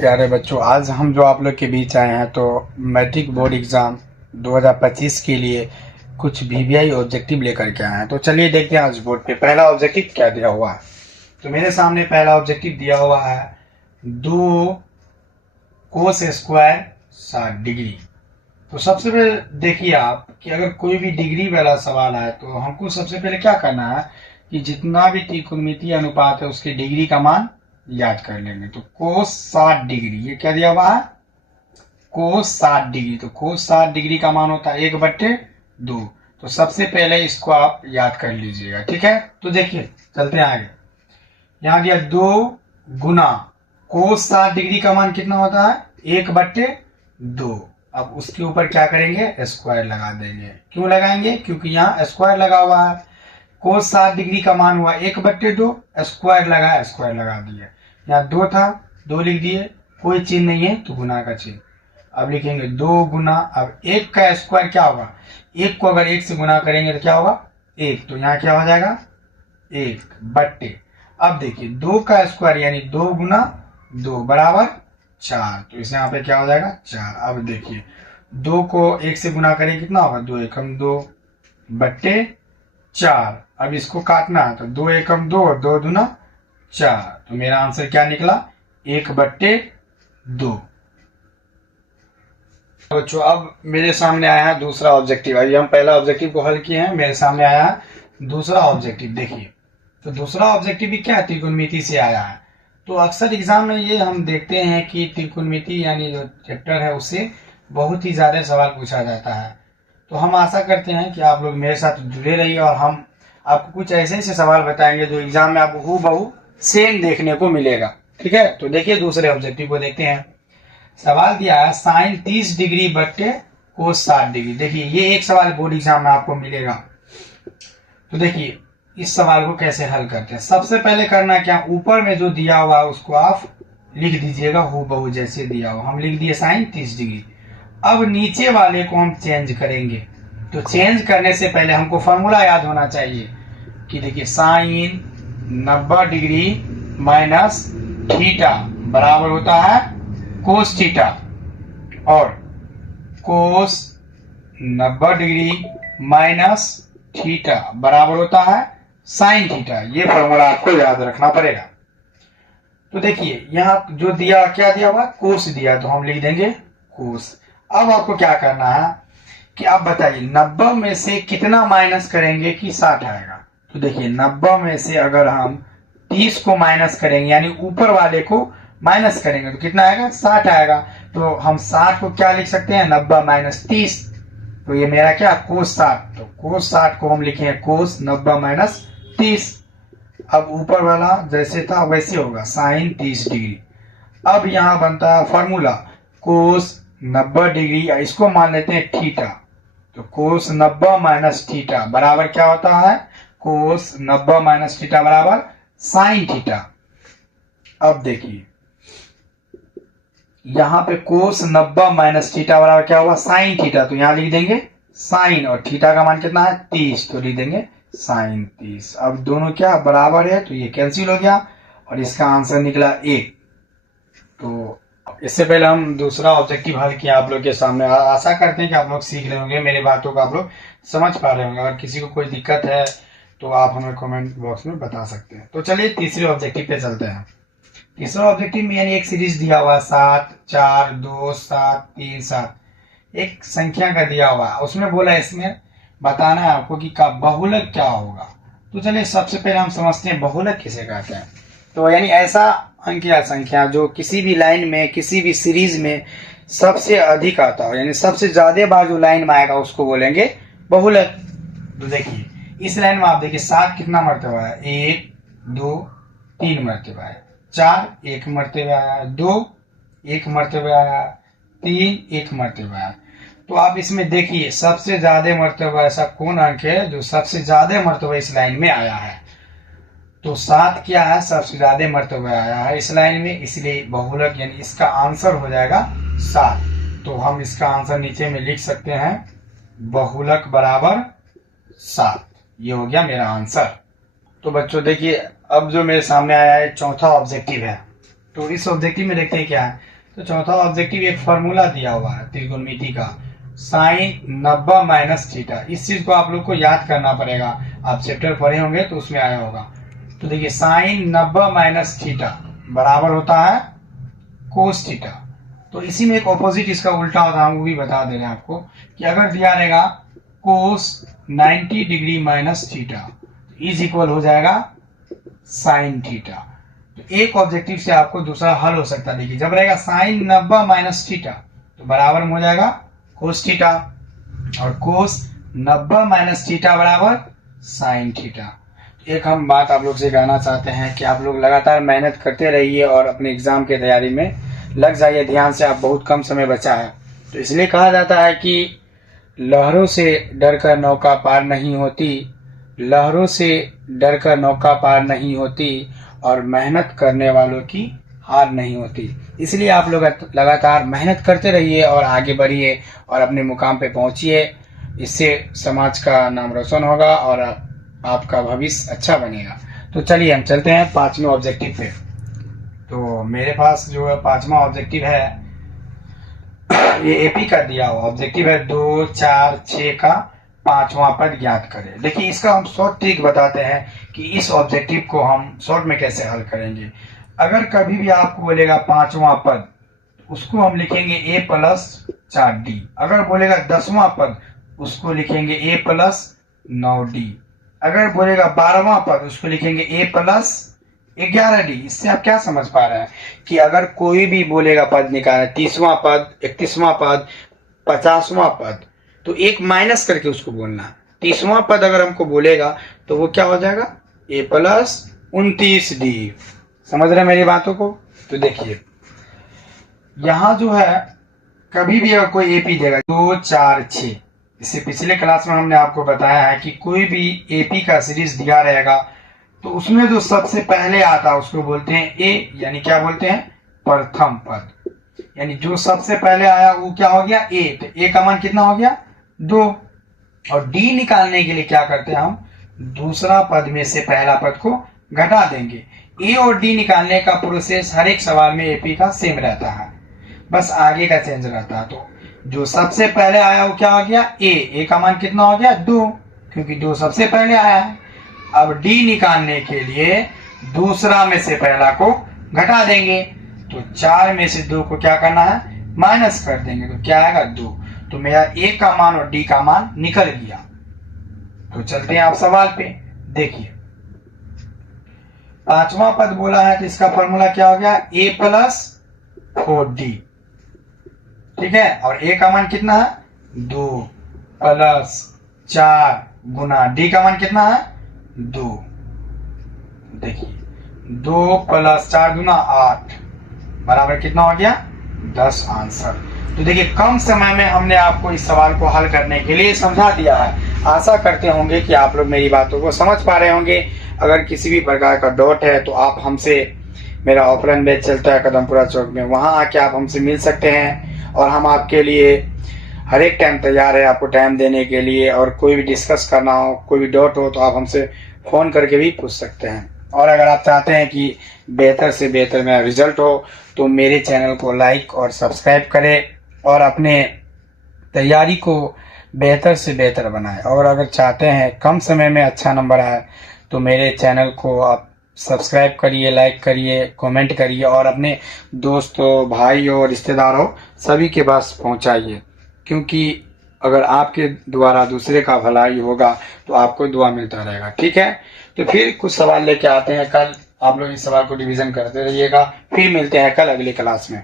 प्यारे बच्चों, आज हम जो आप लोग के बीच आए हैं तो मैट्रिक बोर्ड एग्ज़ाम 2025 के लिए कुछ वीवीआई ऑब्जेक्टिव लेकर के आए हैं। तो चलिए देखते हैं आज बोर्ड पे पहला ऑब्जेक्टिव क्या दिया हुआ है। तो मेरे सामने पहला ऑब्जेक्टिव दिया हुआ है 2 कोस स्क्वायर 60 डिग्री। तो सबसे पहले देखिए आप कि अगर कोई भी डिग्री वाला सवाल आए तो हमको सबसे पहले क्या करना है कि जितना भी त्रिकोणमितीय अनुपात है उसके डिग्री का मान याद कर लेंगे। तो कोस 60 डिग्री, ये क्या दिया हुआ है, कोस 60 डिग्री। तो कोस 60 डिग्री का मान होता है 1/2। तो सबसे पहले इसको आप याद कर लीजिएगा, ठीक है। तो देखिए चलते हैं आगे। यहाँ दिया 2 गुना कोस 60 डिग्री का मान कितना होता है 1/2। अब उसके ऊपर क्या करेंगे, स्क्वायर लगा देंगे। क्यों लगाएंगे, क्योंकि यहाँ स्क्वायर लगा हुआ है। कोस 60 डिग्री का मान हुआ 1/2, स्क्वायर लगा, स्क्वायर लगा दिए। यहाँ 2 था, 2 लिख दिए, कोई चिन्ह नहीं है तो गुना का चिन्ह। अब लिखेंगे 2 गुना, अब 1 का स्क्वायर क्या होगा, 1 को अगर 1 से गुना करेंगे तो क्या होगा 1, तो यहाँ क्या हो जाएगा 1/। अब देखिए 2 का स्क्वायर यानी 2 गुना 2 बराबर 4, तो इस यहाँ पे क्या हो जाएगा 4। अब देखिए 2 को 1 से गुना करें कितना होगा, 2 एकम 2/4। अब इसको काटना है तो 2 एकम 2, 2 दूना 4, तो मेरा आंसर क्या निकला 1/2। बच्चों अब मेरे सामने आया है दूसरा ऑब्जेक्टिव। अभी हम पहला ऑब्जेक्टिव को हल किए हैं, मेरे सामने आया है दूसरा ऑब्जेक्टिव। देखिए तो दूसरा ऑब्जेक्टिव भी क्या है, त्रिकोणमिति से आया है। तो अक्सर एग्जाम में ये हम देखते हैं कि त्रिकोणमिति यानी जो चैप्टर है उससे बहुत ही ज्यादा सवाल पूछा जाता है। तो हम आशा करते हैं कि आप लोग मेरे साथ जुड़े रहिए और हम आपको कुछ ऐसे ऐसे सवाल बताएंगे जो एग्जाम में आपको हूबहू सेम देखने को मिलेगा, ठीक है। तो देखिए दूसरे ऑब्जेक्टिव को देखते हैं। सवाल दिया है साइन 30 डिग्री बट्टे कोस 60 डिग्री। देखिए ये एक सवाल बोर्ड एग्जाम में आपको मिलेगा। तो देखिए इस सवाल को कैसे हल करते हैं। सबसे पहले करना क्या, ऊपर में जो दिया हुआ है उसको आप लिख दीजिएगा हूबहू जैसे दिया हुआ। हम लिख दिए साइन 30 डिग्री। अब नीचे वाले को हम चेंज करेंगे। तो चेंज करने से पहले हमको फॉर्मूला याद होना चाहिए कि देखिए साइन 90 डिग्री माइनस थीटा बराबर होता है कोस थीटा, और कोस 90 डिग्री माइनस थीटा बराबर होता है साइन थीटा। ये फॉर्मूला आपको याद रखना पड़ेगा। तो देखिए यहाँ जो दिया, क्या दिया हुआ, कोस दिया, तो हम लिख देंगे कोस। अब आपको क्या करना है कि आप बताइए 90 में से कितना माइनस करेंगे कि 60 आएगा। तो देखिए 90 में से अगर हम 30 को माइनस करेंगे यानी ऊपर वाले को माइनस करेंगे तो कितना आएगा 60 आएगा। तो हम 60 को क्या लिख सकते हैं 90 माइनस 30, तो ये मेरा क्या कोस 60। तो कोस 60 को हम लिखे हैं कोस 90 माइनस 30। अब ऊपर वाला जैसे था वैसे होगा साइन 30 डिग्री। अब यहाँ बनता है फॉर्मूला कोस 90 डिग्री, इसको मान लेते हैं थीटा। तो कोस 90 माइनस थीटा बराबर क्या होता है, कोस 90 माइनस थीटा बराबर साइन थीटा। अब देखिए यहाँ पे कोस 90 माइनस थीटा बराबर क्या हुआ साइन थीटा, तो यहाँ लिख देंगे साइन, और थीटा का मान कितना है 30, तो लिख देंगे साइन 30। अब दोनों क्या बराबर है तो ये कैंसिल हो गया और इसका आंसर निकला 1। तो इससे पहले हम दूसरा ऑब्जेक्टिव हल किया आप लोग के सामने। आशा करते हैं कि आप लोग सीख रहे होंगे, मेरी बातों को आप लोग समझ पा रहे होंगे। अगर किसी को कोई दिक्कत है तो आप हमें कमेंट बॉक्स में बता सकते हैं। तो चलिए तीसरे ऑब्जेक्टिव पे चलते हैं। तीसरा ऑब्जेक्टिव में यानी एक सीरीज दिया हुआ 7 4 2 7 3 7, एक संख्या का दिया हुआ है, उसमें बोला इसमें बताना है आपको कि का बहुलक क्या होगा। तो चलिए सबसे पहले हम समझते हैं बहुलक किसे कहते हैं। तो यानी ऐसा अंक या संख्या जो किसी भी लाइन में किसी भी सीरीज में सबसे अधिक आता हो, यानी सबसे ज्यादा बार जो लाइन में आएगा उसको बोलेंगे बहुलक। तो देखिए इस लाइन में आप देखिए 7 कितना मरतबा है, 1 2 3 मरतबा है, 4 1 मरतबा आया, 2 1 मरतबा आया, 3 1 मरतबा आया। तो आप इसमें देखिए सबसे ज्यादा मरतबा ऐसा कौन अंक है जो सबसे ज्यादा मरतबा इस लाइन में आया है। तो 7 क्या है, सबसे ज्यादा मरतबा आया है इस लाइन में, इसलिए बहुलक यानी इसका आंसर हो जाएगा 7। तो हम इसका आंसर नीचे में लिख सकते हैं बहुलक बराबर 7। ये हो गया मेरा आंसर। तो बच्चों देखिए अब जो मेरे सामने आया है चौथा ऑब्जेक्टिव है। तो इस ऑब्जेक्टिव में देखते हैं क्या है। तो चौथा ऑब्जेक्टिव एक फॉर्मूला दिया हुआ है त्रिकोणमिति का, साइन 90 माइनस थीटा। इस चीज को आप लोग को याद करना पड़ेगा, आप चैप्टर पढ़े होंगे तो उसमें आया होगा। तो देखिए साइन 90 माइनस थीटा बराबर होता है कोस थीटा। तो इसी में एक ऑपोजिट इसका उल्टा होता है, वो भी बता दे रहे हैं आपको कि अगर दिया रहेगा कोस 90 degree minus theta is equal हो जाएगा साइन थीटा। तो एक ऑब्जेक्टिव से आपको दूसरा हल हो सकता है। देखिए जब रहेगा साइन 90 माइनस थीटा तो बराबर में हो जाएगा कोस थीटा, और कोस 90 माइनस थीटा बराबर साइन थीटा। एक हम बात आप लोग से कहना चाहते हैं कि आप लोग लगातार मेहनत करते रहिए और अपने एग्जाम की तैयारी में लग जाइए ध्यान से। आप बहुत कम समय बचा है, तो इसलिए कहा जाता है कि लहरों से डरकर नौका पार नहीं होती, लहरों से डरकर नौका पार नहीं होती, और मेहनत करने वालों की हार नहीं होती। इसलिए आप लोग लगातार मेहनत करते रहिए और आगे बढ़िए और अपने मुकाम पे पहुंचिए। इससे समाज का नाम रोशन होगा और आपका भविष्य अच्छा बनेगा। तो चलिए हम चलते हैं पांचवें ऑब्जेक्टिव पे। तो मेरे पास जो है पांचवा ऑब्जेक्टिव है, ये एपी का दिया हुआ ऑब्जेक्टिव है 2, 4, 6 का पांचवा पद ज्ञात करें। देखिए इसका हम शॉर्ट ट्रिक बताते हैं कि इस ऑब्जेक्टिव को हम शॉर्ट में कैसे हल करेंगे। अगर कभी भी आपको बोलेगा पांचवा पद, उसको हम लिखेंगे a प्लस 4d। अगर बोलेगा 10वां पद, उसको लिखेंगे a प्लस 9d। अगर बोलेगा 12वां पद, उसको लिखेंगे a प्लस 11d। इससे आप क्या समझ पा रहे हैं कि अगर कोई भी बोलेगा पद निकालना, 30वां पद, 31वां पद, 50वां पद, तो एक माइनस करके उसको बोलना। 30वां पद अगर हमको बोलेगा तो वो क्या हो जाएगा a प्लस 29d। समझ रहे मेरी बातों को? तो देखिए यहां जो है कभी भी अगर कोई एपी देगा 2, 4, 6, इससे पिछले क्लास में हमने आपको बताया है कि कोई भी एपी का सीरीज दिया रहेगा तो उसमें जो सबसे पहले आता है उसको बोलते हैं ए, यानी क्या बोलते हैं प्रथम पद। यानी जो सबसे पहले आया वो क्या हो गया ए। तो ए का मान कितना हो गया 2। और डी निकालने के लिए क्या करते हैं हम, दूसरा पद में से पहला पद को घटा देंगे। ए और डी निकालने का प्रोसेस हर एक सवाल में एपी का सेम रहता है, बस आगे का चेंज रहता है। तो जो सबसे पहले आया वो क्या हो गया ए का मान कितना हो गया 2, क्योंकि 2 सबसे पहले आया है। अब डी निकालने के लिए दूसरा में से पहला को घटा देंगे, तो 4 में से 2 को क्या करना है माइनस कर देंगे, तो क्या आएगा 2। तो मेरा ए का मान और डी का मान निकल गया। तो चलते हैं आप सवाल पे। देखिए पांचवा पद बोला है तो इसका फॉर्मूला क्या हो गया a प्लस 4d। ठीक है, और a का मान कितना है 2 प्लस 4 गुना d का मान कितना है 2। देखिए 2 प्लस 4 गुना 8 बराबर कितना हो गया 10 आंसर। तो देखिए कम समय में हमने आपको इस सवाल को हल करने के लिए समझा दिया है। आशा करते होंगे कि आप लोग मेरी बातों को समझ पा रहे होंगे। अगर किसी भी प्रकार का डाउट है तो आप हमसे, मेरा ऑफलाइन बैच चलता है कदमपुरा चौक में, वहां आके आप हमसे मिल सकते हैं और हम आपके लिए हर एक टाइम तैयार है आपको टाइम देने के लिए। और कोई भी डिस्कस करना हो, कोई भी डाउट हो तो आप हमसे फोन करके भी पूछ सकते हैं। और अगर आप चाहते हैं कि बेहतर से बेहतर मेरा रिजल्ट हो तो मेरे चैनल को लाइक और सब्सक्राइब करें और अपने तैयारी को बेहतर से बेहतर बनाएं। और अगर चाहते हैं कम समय में अच्छा नंबर आए तो मेरे चैनल को आप सब्सक्राइब करिए, लाइक करिए, कमेंट करिए और अपने दोस्तों, भाइयों, रिश्तेदारों सभी के पास पहुंचाइए, क्योंकि अगर आपके द्वारा दूसरे का भलाई होगा तो आपको दुआ मिलता रहेगा। ठीक है, तो फिर कुछ सवाल लेके आते हैं कल। आप लोग इस सवाल को डिवीजन करते रहिएगा। फिर मिलते हैं कल अगली क्लास में।